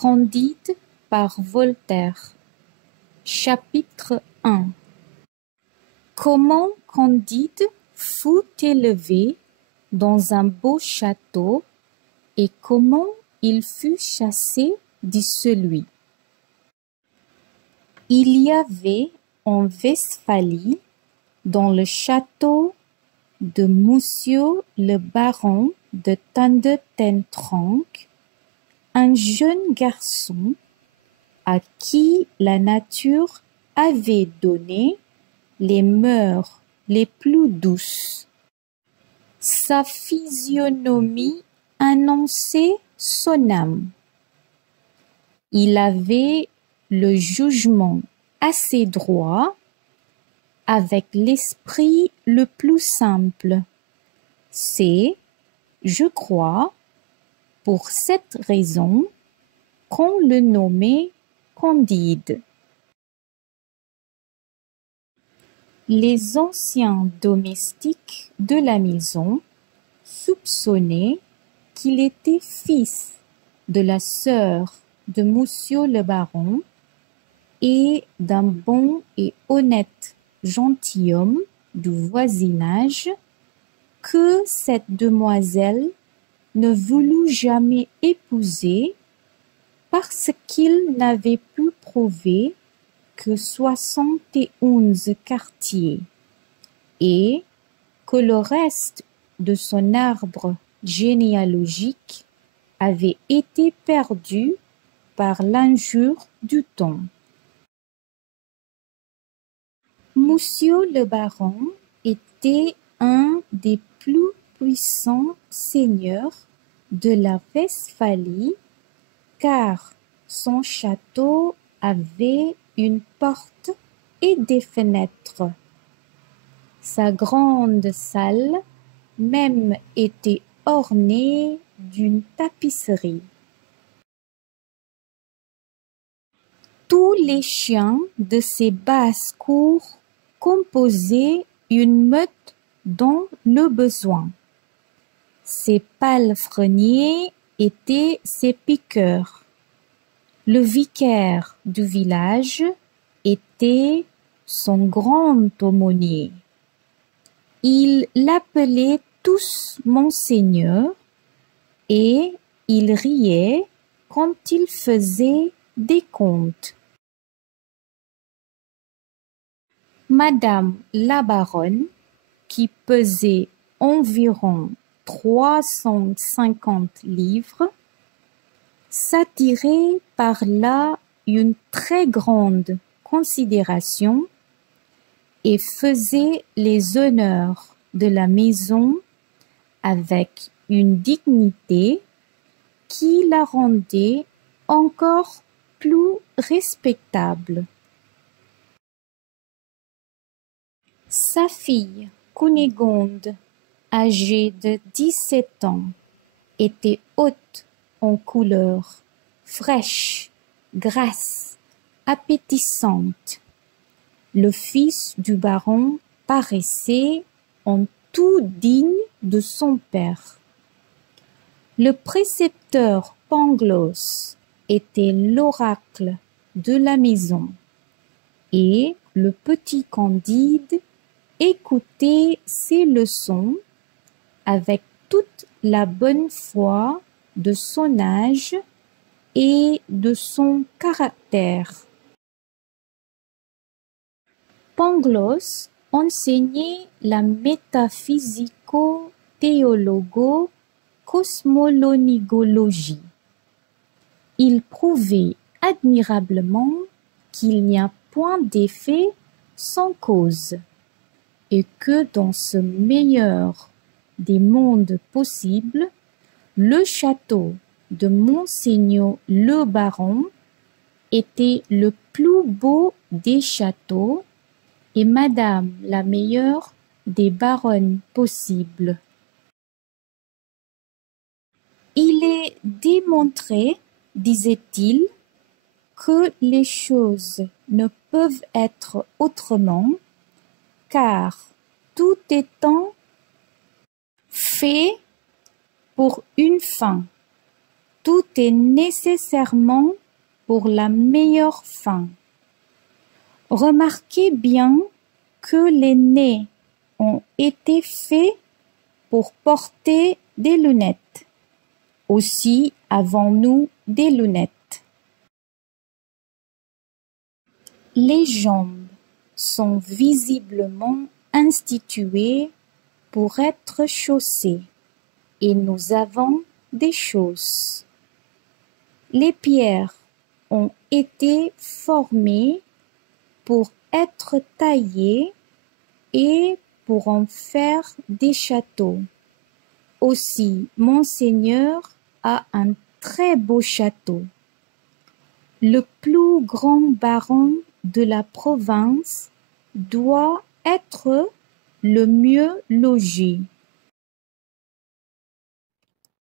Candide par Voltaire. Chapitre 1. Comment Candide fut élevé dans un beau château et comment il fut chassé de celui. Il y avait en Westphalie, dans le château de Monsieur le baron de Tandetentranck, un jeune garçon à qui la nature avait donné les mœurs les plus douces. Sa physionomie annonçait son âme. Il avait le jugement assez droit, avec l'esprit le plus simple. C'est, je crois, pour cette raison qu'on le nommait Candide. Les anciens domestiques de la maison soupçonnaient qu'il était fils de la sœur de Monsieur le baron et d'un bon et honnête gentilhomme du voisinage que cette demoiselle ne voulut jamais épouser parce qu'il n'avait pu prouver que 71 quartiers et que le reste de son arbre généalogique avait été perdu par l'injure du temps. Monsieur le baron était un des plus puissants seigneurs de la Westphalie car son château avait une porte et des fenêtres. Sa grande salle même était ornée d'une tapisserie. Tous les chiens de ces basses cours composaient une meute dans le besoin. Ces palefreniers étaient ses piqueurs. Le vicaire du village était son grand aumônier. Ils l'appelaient tous Monseigneur et ils riaient quand il faisait des comptes. Madame la baronne, qui pesait environ 350 livres, s'attirait par là une très grande considération et faisait les honneurs de la maison avec une dignité qui la rendait encore plus respectable. Sa fille, Cunégonde, âgée de 17 ans, était haute en couleur, fraîche, grasse, appétissante. Le fils du baron paraissait en tout digne de son père. Le précepteur Pangloss était l'oracle de la maison et le petit Candide écoutait ses leçons avec toute la bonne foi de son âge et de son caractère. Pangloss enseignait la métaphysico-théologo-cosmolonigologie. Il prouvait admirablement qu'il n'y a point d'effet sans cause et que dans ce meilleur des mondes possibles, le château de Monseigneur le baron était le plus beau des châteaux et madame la meilleure des baronnes possibles. Il est démontré, disait-il, que les choses ne peuvent être autrement, car tout étant fait pour une fin, tout est nécessairement pour la meilleure fin. Remarquez bien que les nez ont été faits pour porter des lunettes. Aussi avons-nous des lunettes. Les jambes sont visiblement instituées pour être chaussées et nous avons des chausses. Les pierres ont été formées pour être taillées et pour en faire des châteaux. Aussi, Monseigneur a un très beau château. Le plus grand baron de la province doit être le mieux logé.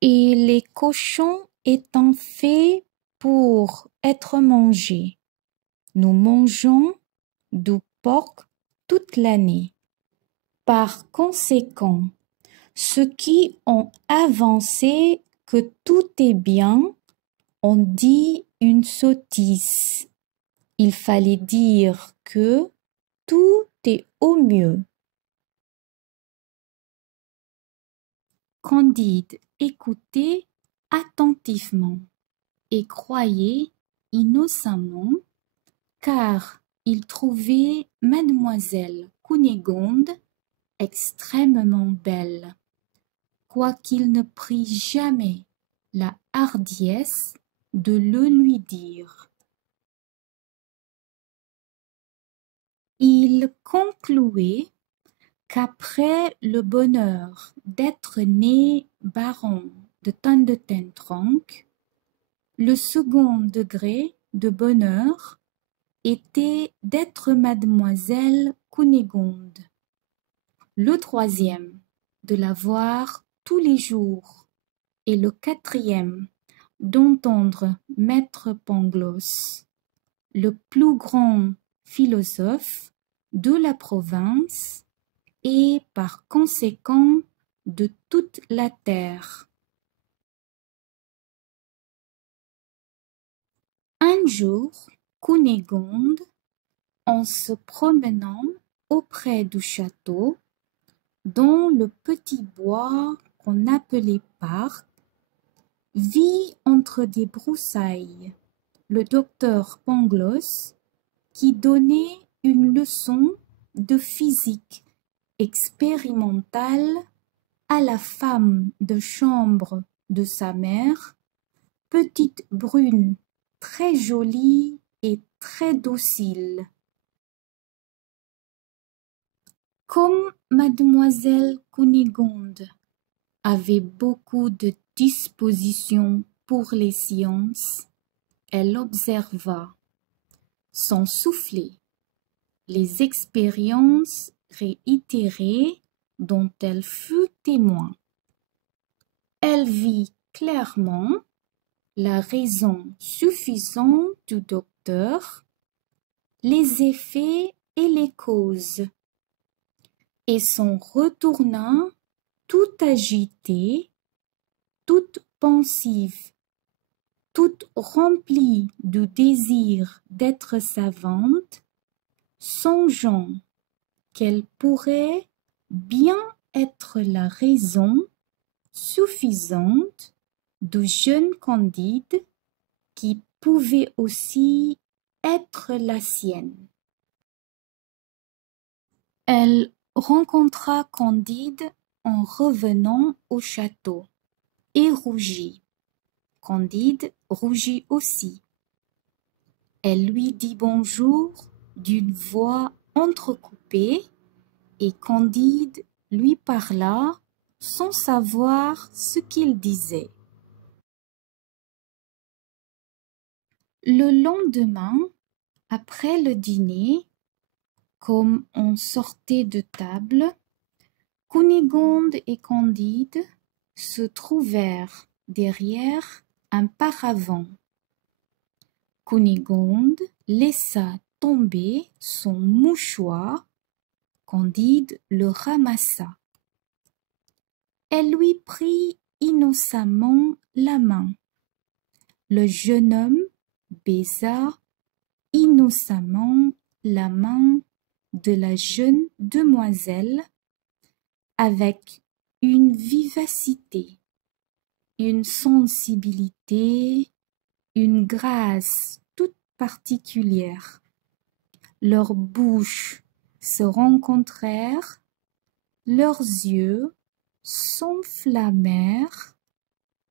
Et les cochons étant faits pour être mangés, nous mangeons du porc toute l'année. Par conséquent, ceux qui ont avancé que tout est bien ont dit une sottise. Il fallait dire que tout est au mieux. Candide écoutait attentivement et croyait innocemment, car il trouvait mademoiselle Cunégonde extrêmement belle, quoiqu'il ne prit jamais la hardiesse de le lui dire. Il concluait qu'après le bonheur d'être né baron de Tandetentronckh, le second degré de bonheur était d'être mademoiselle Cunégonde, le troisième de la voir tous les jours et le quatrième d'entendre maître Pangloss, le plus grand philosophe de la province et par conséquent de toute la terre. Un jour, Cunégonde, en se promenant auprès du château, dans le petit bois qu'on appelait parc, vit entre des broussailles le docteur Pangloss qui donnait une leçon de physique expérimentale à la femme de chambre de sa mère, petite brune, très jolie et très docile. Comme mademoiselle Cunégonde avait beaucoup de disposition pour les sciences, elle observa, sans souffler, les expériences réitérées dont elle fut témoin. Elle vit clairement la raison suffisante du docteur, les effets et les causes, et s'en retournant tout agitée, toute pensive, toute remplie du désir d'être savante, songeant qu'elle pourrait bien être la raison suffisante du jeune Candide qui pouvait aussi être la sienne. Elle rencontra Candide en revenant au château et rougit. Candide rougit aussi. Elle lui dit bonjour d'une voix entrecoupée et Candide lui parla sans savoir ce qu'il disait. Le lendemain, après le dîner, comme on sortait de table, Cunégonde et Candide se trouvèrent derrière un paravent. Cunégonde laissa tomber son mouchoir, Candide le ramassa. Elle lui prit innocemment la main Le jeune homme baisa innocemment la main de la jeune demoiselle avec une vivacité, une sensibilité, une grâce toute particulière. Leurs bouches se rencontrèrent, leurs yeux s'enflammèrent,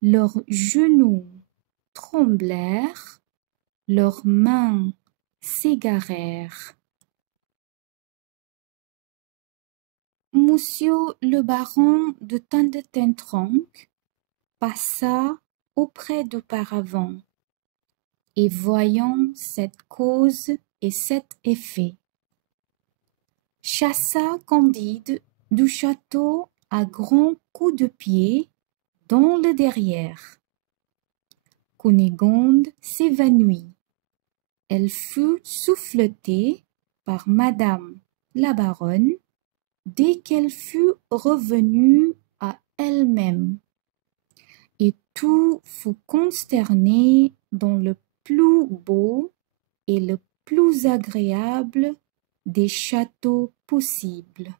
leurs genoux tremblèrent, leurs mains s'égarèrent. Monsieur le baron de Tandetentronckh passa auprès du paravent, et voyant cette cause et cet effet, chassa Candide du château à grands coups de pied dans le derrière. Cunégonde s'évanouit. Elle fut souffletée par Madame la baronne dès qu'elle fut revenue à elle-même, et tout fut consterné dans le plus beau et le plus agréable des châteaux possibles.